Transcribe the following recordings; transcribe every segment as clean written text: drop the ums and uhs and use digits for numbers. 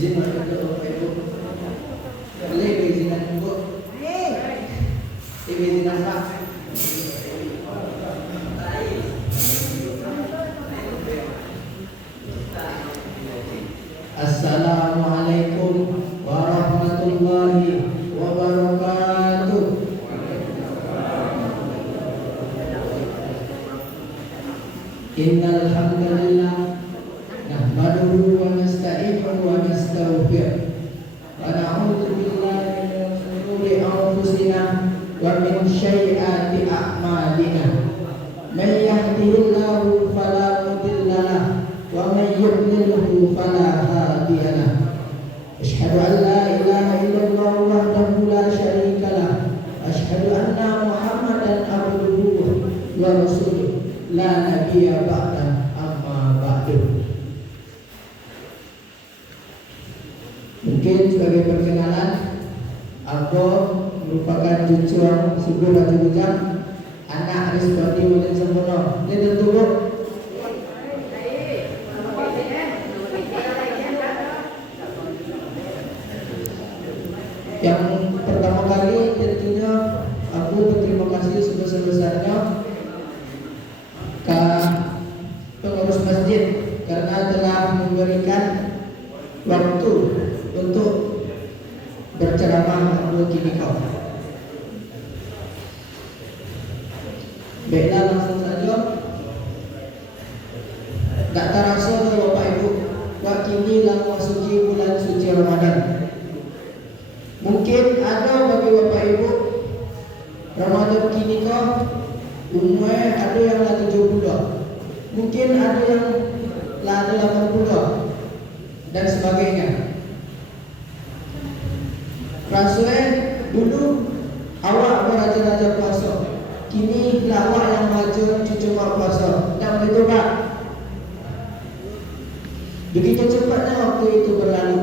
Izin masuk ke Bapak Ibu. Boleh izinan Ibu? Izinan Pak. Assalamualaikum warahmatullahi wabarakatuh. Innal hamdalillah nahmaduhu wa nasta'inuhu wa nastaghfiruh wa na'udzu billahi min shururi anfusina wa min sayyiati a'malina. May yahdihillahu fala mudilla lahu wa may yudlilhu fala hadiya lahu. Asyhadu an la ilaha illallah wahdahu la syarika lahu. Asyhadu anna Muhammadan abduhu wa rasuluh la nabiyya ba'da amma ba'du. Mungkin sebagai perkenalan, aku merupakan cucu suku Batu Bujang, anak Arispati Mulia Sempono. Ini tentu Bu. Yang pertama kali tentunya aku berterima kasih sebesar-besarnya ke pengurus masjid karena telah memberikan waktu untuk berceramah Abdul Kinikau. Baiklah, langsung saja. Tak terasa Bapak Ibu, kini lah memasuki bulan suci Ramadan. Mungkin ada bagi Bapak Ibu Ramadan kini umumnya ada yang lah 70, mungkin ada yang lah 80 dan sebagainya. Rasanya dulu awak beraja-raja puasa, kini awak yang maju cucu mak puasa. Dan begitu Pak, begitu cepatnya waktu itu berlalu.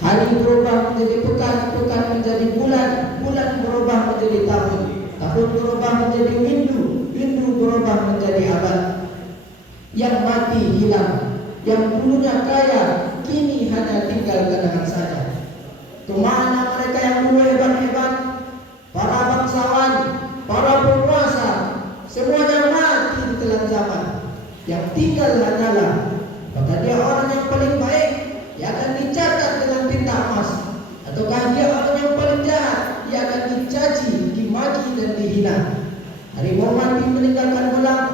Hari berubah menjadi pekan, pekan menjadi bulan, bulan berubah menjadi tahun, tahun berubah menjadi minggu, minggu berubah menjadi abad. Yang mati hilang, yang dulunya kaya kini hanya tinggal kenangan saja. Kemana mereka yang dulu hebat-hebat, para bangsawan, para penguasa, semuanya mati di telan zaman. Yang tinggal hanyalah apakah dia orang yang paling baik yang akan dicatat dengan tinta emas, ataukah dia orang yang paling jahat yang akan dicaci, dimaki dan dihina. Harimau mati meninggalkan belang,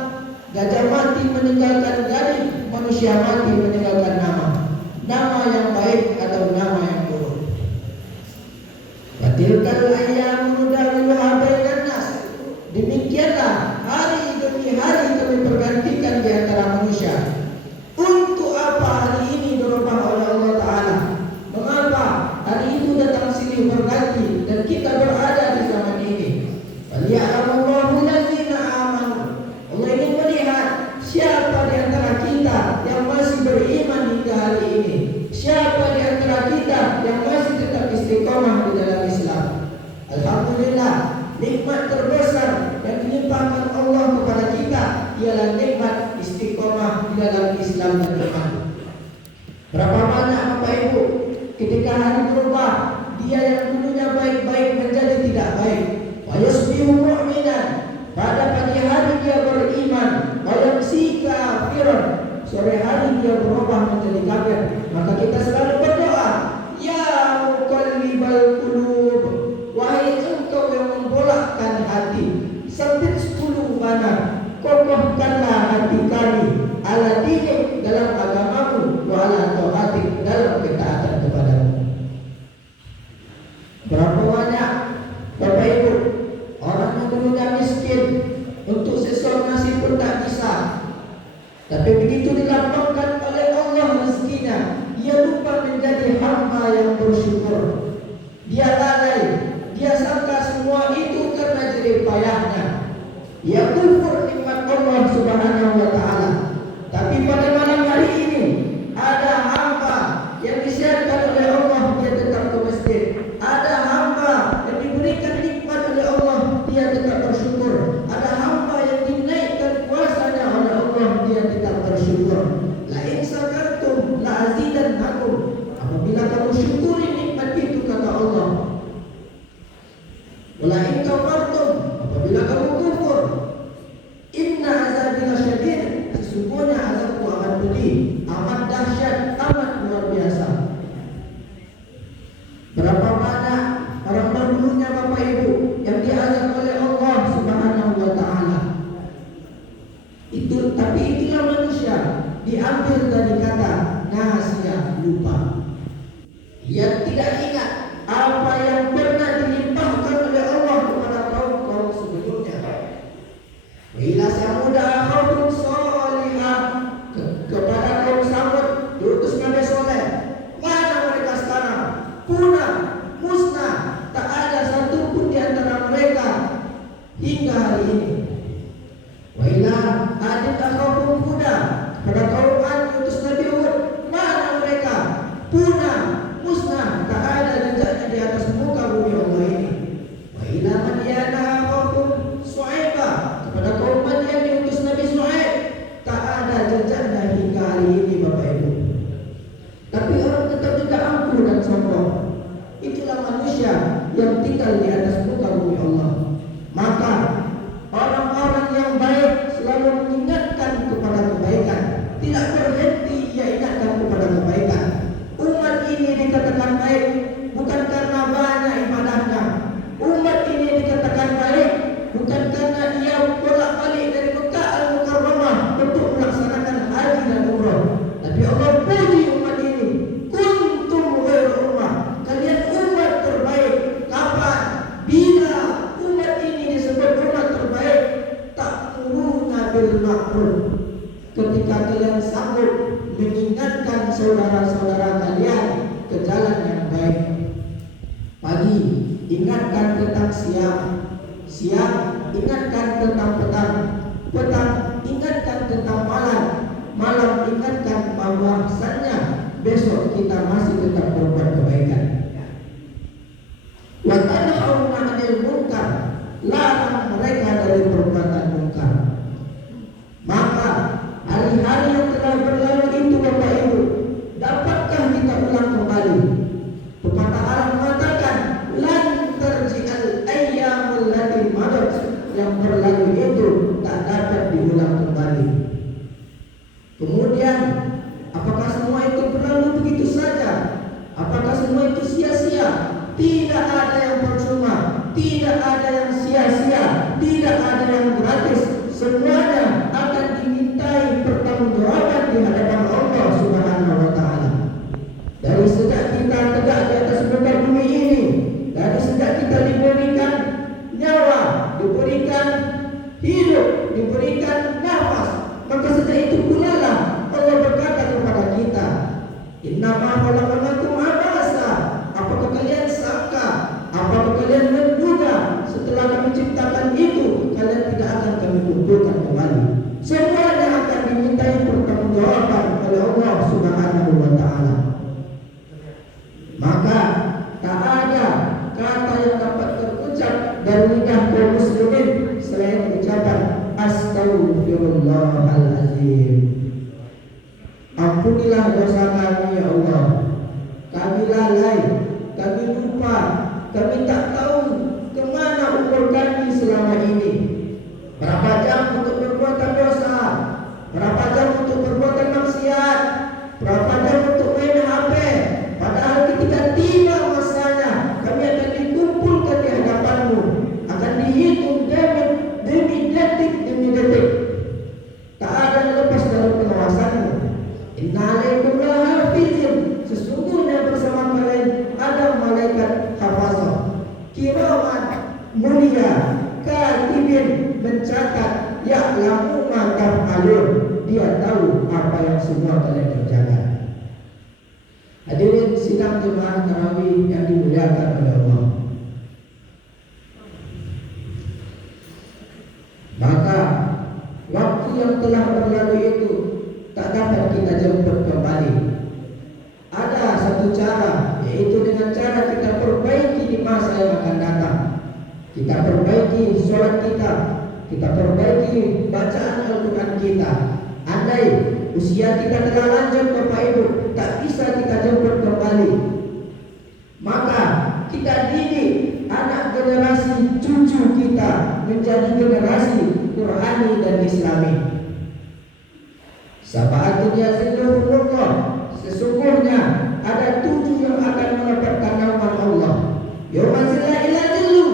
gajah mati meninggalkan gading, manusia mati meninggalkan nama, nama yang baik atau nama yang buruk. Watilkal ayyamu nudawiluha bainan nas. Demikianlah hari demi hari kami pergantikan di antara manusia. Untuk apa hari ini dirubah oleh Allah Ta'ala? Mengapa hari itu datang silih berganti dan kita berada di zaman ini? Waliya'lamullahu allazina amanu. Allah ingin melihat siapa di antara kita yang masih beriman hingga hari ini, siapa di antara kita yang masih tetap istiqomah di dalam Islam. Alhamdulillah, nikmat terbesar yang dilimpahkan Allah kepada kita ialah nikmat istiqomah di dalam Islam dan iman. Berapa banyak Bapak Ibu ketika hari berubah, dia yang dulunya baik-baik menjadi tidak baik. Wa yusbihu mu'minan, pada pagi hari dia beriman. Wa yamsi kafiran, sore hari dia berubah menjadi kafir. Maka kita selalu berdoa, ya muqallibal qulub, wahai engkau yang membolakkan hati, sabbit qulubana, kokohkanlah hati kami, ala dinik, dalam agamamu, wa ala taatik, dalam ketaatan kepadamu. Berapa banyak Bapak Ibu orang yang dulunya miskin, untuk sesor nasi pun tak bisa, tapi begitu dilapangkan oleh Allah rezekinya, ia lupa menjadi hamba yang bersyukur. Dia lalai, dia sangka semua itu karena jerih payahnya. Ia kufur nikmat Allah Subhanahu wa Ta'ala. Tapi pada malam hari ini ada hamba yang disiarkan oleh Allah, dia tetap ke masjid. Ada hamba yang diberikan nikmat oleh Allah, dia tetap bersyukur. Ada hamba yang dinaikkan kuasanya oleh Allah, dia tetap bersyukur. La in sakartum la azidannakum. syukuri nikmat itu, kata Allah. Wala in kafartum, apabila kamu kufur, inna azabi lasyadid, sesungguhnya azabku amat pedih, amat dahsyat, amat luar biasa. Berapa banyak orang dahulunya Bapak Ibu yang diazab oleh Allah Subhanahu wa taala. Tapi itulah manusia, diambil dari kata nasia, lupa. Ia tidak ingat apa yang pernah dilimpahkan oleh Allah kepada kaum sebelumnya. Wa ila samuda akhahum shalihah, kepada kaum Samud diutus Nabi Saleh. Mana mereka sekarang? Punah, musnah, tak ada satupun di antara mereka hingga hari ini. Wa ila adin akhahum Huda, pada kaum Ad diutus Nabi Hud. Mana mereka? Punah, musnah, tak ada jejaknya di atas muka bumi Allah ini. Wa ila Madyana akhahum Shu'aibah, kepada kaum Madyan diutus Nabi Shu'aib. Tak ada jejaknya hingga hari ini Bapak Ibu. Tapi orang tetap juga angkuh dan sombong. Itulah manusia yang tinggal di atas muka bumi Allah. Maka orang-orang yang baik selalu mengingatkan kepada kebaikan, tidak berhenti ia ingatkan kepada kebaikan. Umat ini dikatakan baik bukan karena banyak ibadahnya. Umat ini dikatakan baik bukan karena ia bolak-balik dari Mekah Al-Mukarramah untuk melaksanakan haji dan umrah. Tapi Allah puji umat ini. Kuntum khairu ummah, kalian umat terbaik. Kapan? Bila umat ini disebut umat terbaik, ta'muruna bil ma'ruf, ketika kalian sanggup mengingatkan saudara-saudara kalian ke jalan yang baik. Pagi ingatkan tentang siang, siang ingatkan tentang petang, petang ingatkan tentang malam, malam ingatkan bahwasannya besok kita masih tetap berbuat kebaikan. Wa tanhauna 'anil munkar, larang mereka dari perbuatan munkar. Maka hari-hari yang telah berlalu itu Bapak Ibu, dapatkah kita ulang kembali? Pepatah Arab mengatakan lan tarji'al ayyamul lati madat, yang berlalu itu tak dapat diulang kembali. Kemudian apakah semua itu berlalu begitu saja? Apakah semua itu sia-sia? Tidak ada yang percuma, tidak ada yang sia-sia, tidak ada yang gratis. Semuanya akan dimintai pertanggungjawaban di hadapan Allah Subhanahu wa taala. Dari sejak kita tegak di atas muka bumi ini, dari sejak kita diberikan nyawa, diberikan hidup, diberikan nafas, maka sejak itu pula lah Allah berkata kepada kita, innama khalaqnakum abasa, apakah kalian sangka, apakah kalian menduga setelah kami ciptakan itu kalian tidak akan kami kumpulkan kembali? Semuanya akan dimintai pertanggungjawaban oleh Allah Subhanahu wa taala. Maka tak ada kata yang dapat terucap dari lidah kaum muslimin selain ucapan Astaghfirullahalazim. Ampunilah dosa kami ya Allah. Kami lalai, kami lupa, kami tak tahu kemana umur kami selama ini. Berapa jam untuk perbuatan dosa, berapa jam untuk perbuatan maksiat, berapa jam untuk main HP. Padahal ketika tiba masanya kami akan dikumpulkan di hadapanmu, akan dihitung demi detik demi detik. Tak ada yang lepas dari pengawasanmu. Inna alaikum lahafizin, sesungguhnya bersama kalian ada malaikat hafazah kiraman mulia, katibin, mencatat, ya'lamu ma taf'alun, dia tahu apa yang semua kalian kerjakan. Hadirin sidang jemaah tarawih yang dimuliakan oleh Allah. Maka waktu yang telah berlalu itu tak dapat kita jemput kembali. Ada satu cara, yaitu dengan cara kita perbaiki di masa yang akan datang. Kita perbaiki sholat kita perbaiki bacaan Al-Quran kita. Andai usia kita telah lanjut Bapak Ibu, tak bisa kita jemput kembali. menjadi generasi Qurani dan Islami. Sab'atun yazilluhumullah, sesungguhnya ada 7 yang akan mendapatkan naungan Allah. Yauma la ilaha illu,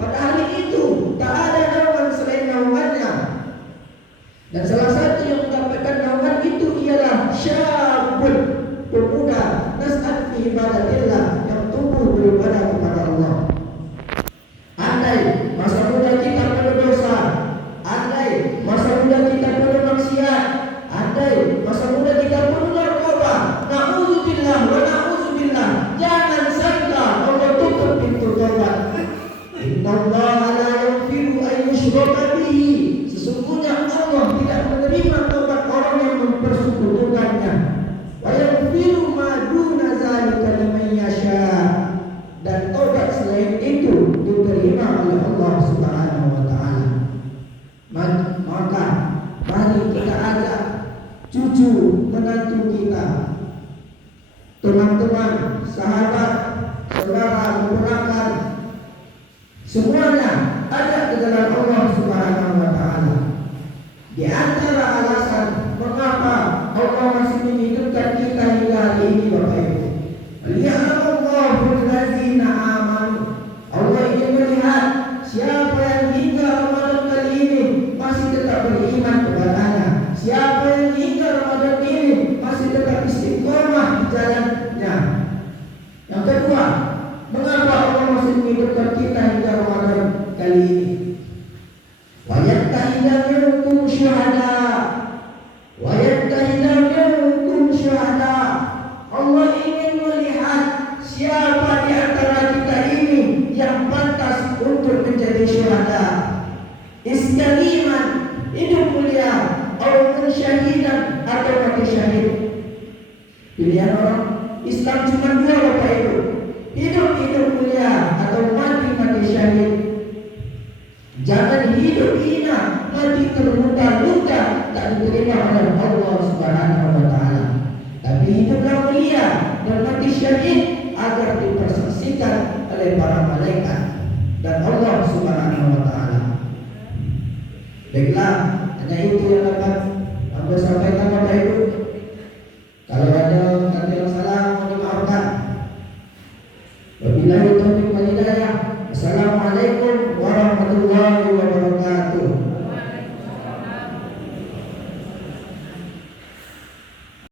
pada hari itu tak ada naungan selain naungannya. Dan salah satu yang mendapatkan naungan itu ialah syabun, pemuda, nas'at fi ibadatillah, yang tumbuh beribadah kepada Allah. Andai masa muda kita penuh dosa, andai masa muda kita penuh maksiat, andai masa muda kita penuh narkoba, na'udzubillah wa na'udzubillah, jangan sangka Allah tutup pintu taubat. Innallaha la yaghfiru an yushraka bihi, sesungguhnya Allah tidak menerima taubat orang yang mempersekutukannya. Wa yaghfiru ma duna zalika liman yasha, dan taubat selain itu diterima oleh Allah Subhanahu wa taala. Maka mari kita ajak cucu menantu kita, teman-teman, sahabat, saudara, keponakan, semuanya ajak ke dalam Allah Subhanahu wa taala. Di antara alasan mengapa Allah masih menghidupkan kita hingga hari ini, Bapak Ibu, liya'lamallahul ladzina amanu, Allah ingin melihat siapa yang hingga Ramadan kali ini masih tetap beriman kepadanya, siapa yang hingga Ramadan ini masih tetap istiqomah di jalannya. Yang kedua, mengapa Allah masih menghidupkan kita hingga Ramadan kali ini? Wa yattaqina minkum syuhada, wa yattaqina minkum syuhada. Allah ingin melihat siapa di antara kita ini yang pantas untuk menjadi syuhada. Istiqaman, hidup mulia, atau syahidan, atau mati syahid. Pilihan orang Islam cuma 2, Bapak Ibu, hidup mulia atau mati syahid. Jangan hidup hina, mati terluka-luka, tak diterima oleh Allah